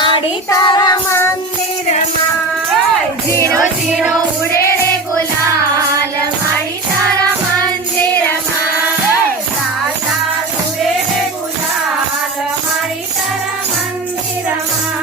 માડી તારા મંદિરમાં ઝીણો ઝીણો ઉડે રે ગુલાલ માડી તારા મંદિરમાં લાલ લાલ ઉડે રે ગુલાલ માડી તારા મંદિરમાં